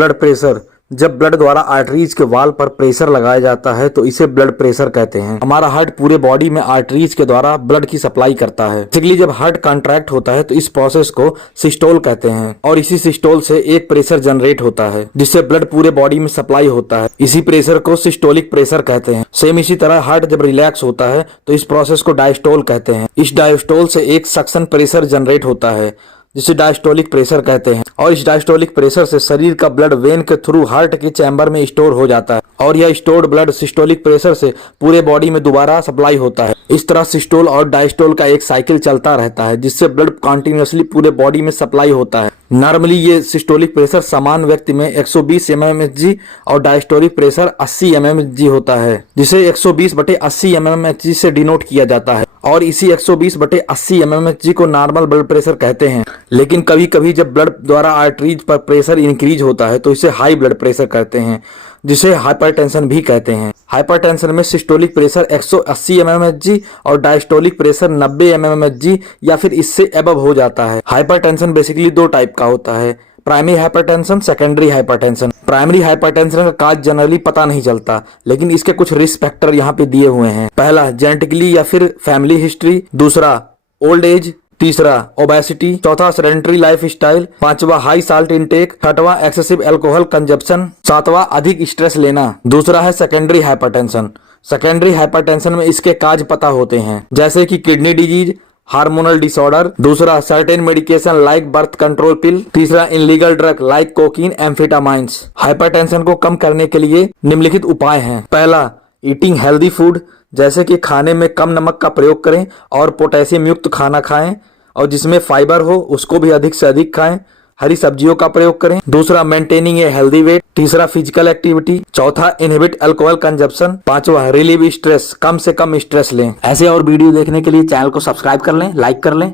Blood pressure, जब blood द्वारा arteries के वॉल पर प्रेशर लगाया जाता है तो इसे ब्लड प्रेशर कहते हैं। हमारा हार्ट पूरे बॉडी में आर्टरीज के द्वारा ब्लड की सप्लाई करता है। बेसिकली जब हार्ट कॉन्ट्रैक्ट होता है तो इस प्रोसेस को सिस्टोल कहते हैं और इसी सिस्टोल से एक प्रेशर जनरेट होता है जिससे ब्लड पूरे बॉडी में सप्लाई होता है। इसी प्रेशर को सिस्टोलिक प्रेशर कहते हैं। सेम इसी तरह हार्ट जब रिलैक्स होता है तो इस प्रोसेस को डायस्टोल कहते हैं। इस डायस्टोल से एक सक्शन प्रेशर जनरेट होता है जिसे डायस्टोलिक प्रेशर कहते हैं और इस डायस्टोलिक प्रेशर से शरीर का ब्लड वेन के थ्रू हार्ट के चैम्बर में स्टोर हो जाता है और यह स्टोर्ड ब्लड सिस्टोलिक प्रेशर से पूरे बॉडी में दोबारा सप्लाई होता है। इस तरह सिस्टोल और डायस्टोल का एक साइकिल चलता रहता है जिससे ब्लड कॉन्टिन्यूसली पूरे बॉडी में सप्लाई होता है। नॉर्मली ये सिस्टोलिक प्रेशर समान व्यक्ति में 120 mmHg और डायस्टोलिक प्रेशर 80 mmHg होता है जिसे 120/80 mmHg से डिनोट किया जाता है और इसी 120/80 mmHg को नॉर्मल ब्लड प्रेशर कहते हैं। लेकिन कभी कभी जब ब्लड द्वारा आर्टरीज पर प्रेशर इंक्रीज होता है तो इसे हाई ब्लड प्रेशर कहते हैं जिसे हाइपरटेंशन भी कहते हैं। हाइपरटेंशन में सिस्टोलिक प्रेशर 180 mmHg और डायस्टोलिक प्रेशर 90 mmHg या फिर इससे अबव हो जाता है। हाइपरटेंशन बेसिकली दो टाइप का होता है, primary hypertension, secondary hypertension. Primary hypertension का काज जनरली पता नहीं चलता लेकिन इसके कुछ रिस्क फैक्टर यहाँ पे दिए हुए हैं। पहला जेनेटिकली या फिर फैमिली हिस्ट्री, दूसरा ओल्ड एज, तीसरा ओबेसिटी, चौथा सेडेंटरी लाइफ स्टाइल, पांचवा हाई साल्ट इंटेक, छठवां एक्सेसिव अल्कोहल कंजप्शन, सातवां अधिक स्ट्रेस लेना। दूसरा है सेकेंडरी हाइपरटेंशन। सेकेंडरी हाइपरटेंशन में इसके काज पता होते हैं जैसे कि किडनी डिजीज, हार्मोनल डिसऑर्डर, दूसरा certain medication like birth control pill, तीसरा illegal drug like cocaine, amphetamines. Hypertension को कम करने के लिए निम्नलिखित उपाय हैं। पहला, ईटिंग हेल्दी फूड, जैसे कि खाने में कम नमक का प्रयोग करें और पोटेशियम युक्त खाना खाएं और जिसमें फाइबर हो उसको भी अधिक से अधिक खाएं। हरी सब्जियों का प्रयोग करें। दूसरा, मेंटेनिंग ए हेल्दी वेट। तीसरा, फिजिकल एक्टिविटी। चौथा, इनहिबिट अल्कोहल कंजप्शन। पांचवा, रिलीव स्ट्रेस, कम से कम स्ट्रेस लें। ऐसे और वीडियो देखने के लिए चैनल को सब्सक्राइब कर लें, लाइक कर लें